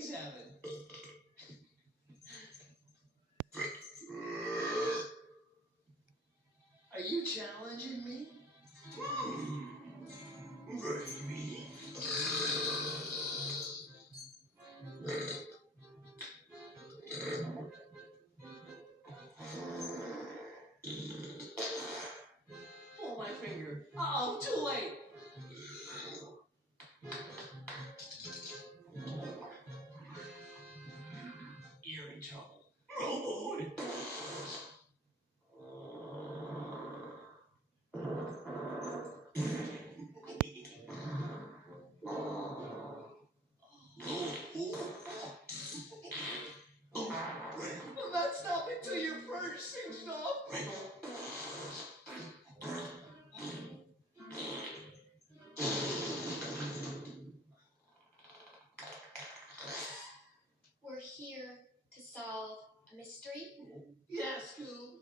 he's having. Are you challenging me? Baby. Pull my finger. Uh-oh, too late. You're in trouble. Oh boy. I'm not stopping till your fur's singed off. We're here to solve a mystery. Yeah, Scoob.